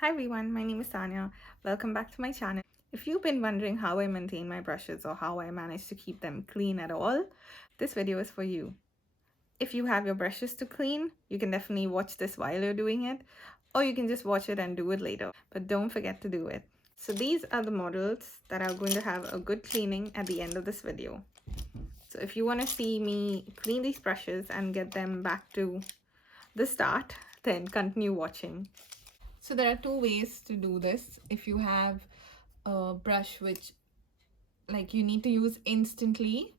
Hi everyone, my name is Tanya. Welcome back to my channel. If you've been wondering how I maintain my brushes or how I manage to keep them clean at all, this video is for you. If you have your brushes to clean, you can definitely watch this while you're doing it, or you can just watch it and do it later. But don't forget to do it. So these are the models that are going to have a good cleaning at the end of this video. So if you want to see me clean these brushes and get them back to the start, then continue watching. So there are two ways to do this. If you have a brush which you need to use instantly,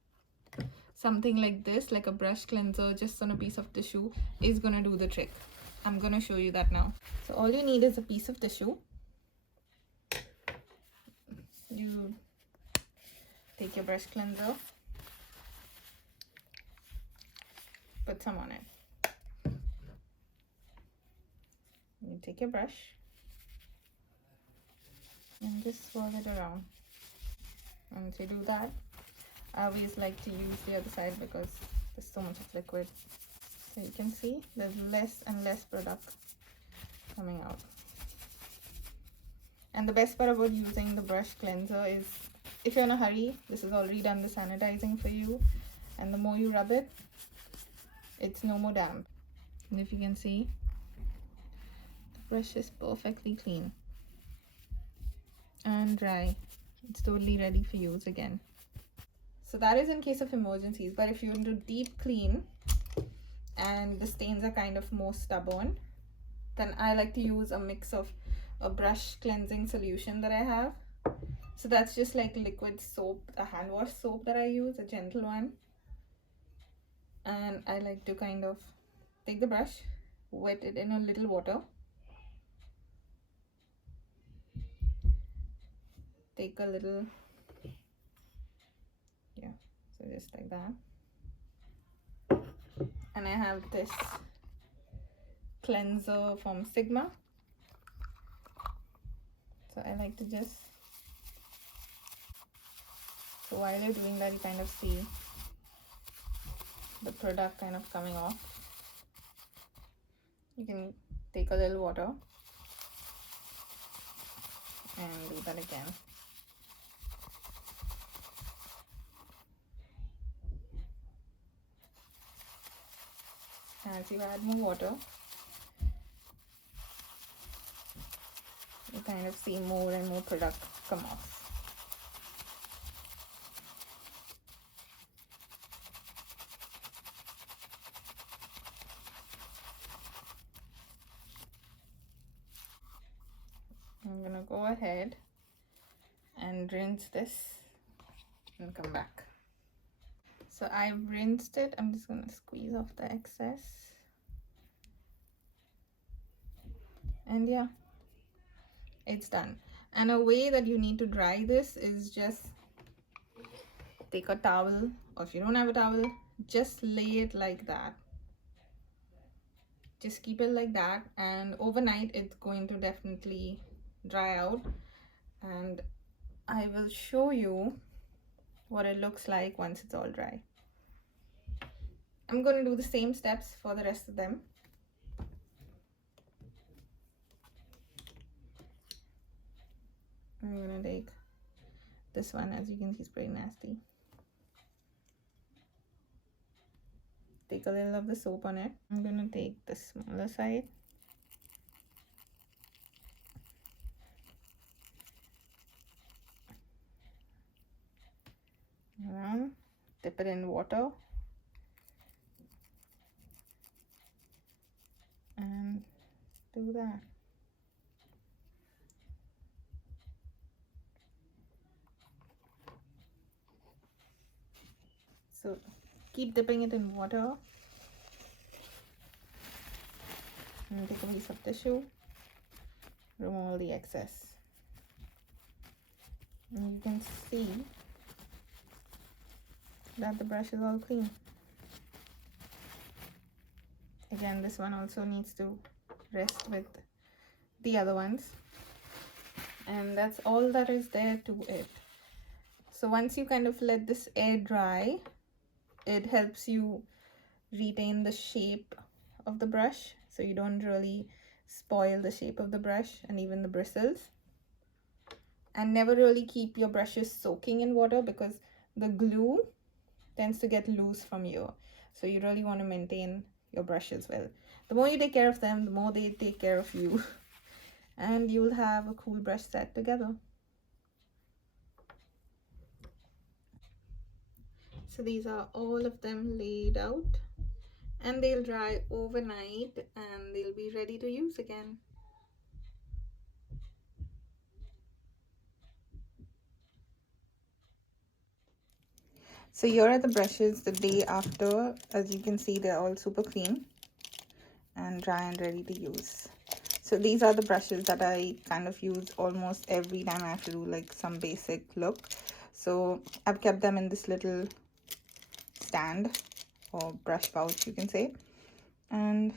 something like this, like a brush cleanser just on a piece of tissue, is gonna do the trick. I'm gonna show you that now. So all you need is a piece of tissue. You take your brush cleanser, put some on it. You take your brush and just swirl it around. And to do that, I always like to use the other side because there's so much of liquid. So you can see there's less and less product coming out. And the best part about using the brush cleanser is if you're in a hurry, this has already done the sanitizing for you, and the more you rub it, it's no more damp. And if you can see, the brush is perfectly clean and dry. It's totally ready for use again. So that is in case of emergencies, but if you want to deep clean and the stains are kind of more stubborn, then I like to use a mix of a brush cleansing solution that I have. So that's just like liquid soap, a hand wash soap that I use, a gentle one. And I like to kind of take the brush, wet it in a little water, take a little, yeah, so just like that. And I have this cleanser from Sigma. So I like to just, so while you're doing that, you kind of see the product kind of coming off. You can take a little water and do that again. As you add more water, you kind of see more and more product come off. I'm gonna go ahead and rinse this and come back. So I've rinsed it. I'm just gonna squeeze off the excess. And yeah, it's done. And a way that you need to dry this is just take a towel, or if you don't have a towel, just lay it like that. Just keep it like that, and overnight it's going to definitely dry out. And I will show you what it looks like once it's all dry. I'm going to do the same steps for the rest of them. I'm going to take this one. As you can see, it's pretty nasty. Take a little of the soap on it. I'm going to take the smaller side. Around, dip it in water, and do that. So keep dipping it in water. And take a piece of tissue, remove all the excess. And you can see that the brush is all clean. Again, this one also needs to rest with the other ones. And that's all that is there to it. So once you kind of let this air dry, it helps you retain the shape of the brush, so you don't really spoil the shape of the brush and even the bristles. And never really keep your brushes soaking in water because the glue tends to get loose from you. So you really want to maintain your brushes well. The more you take care of them, the more they take care of you. And you will have a cool brush set together. So these are all of them laid out, and they'll dry overnight and they'll be ready to use again. So here are the brushes the day after. As you can see, they're all super clean and dry and ready to use. So these are the brushes that I kind of use almost every time I have to do like some basic look. So I've kept them in this little stand or brush pouch, you can say. And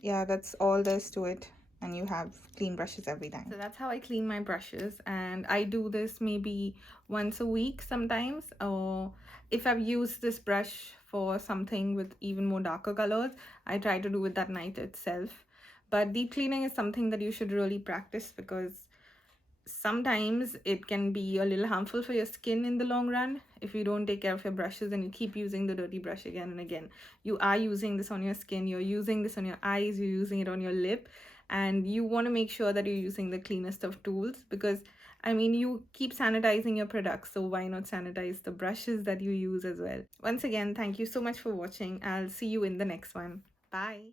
yeah, that's all there's to it. And you have clean brushes every time. So that's how I clean my brushes, and I do this maybe once a week sometimes, or if I've used this brush for something with even more darker colors, I try to do it that night itself. But deep cleaning is something that you should really practice because sometimes it can be a little harmful for your skin in the long run if you don't take care of your brushes and you keep using the dirty brush again and again. You are using this on your skin, you're using this on your eyes, you're using it on your lip, and you want to make sure that you're using the cleanest of tools because I mean, you keep sanitizing your products, so why not sanitize the brushes that you use as well? Once again, thank you so much for watching. I'll see you in the next one. Bye.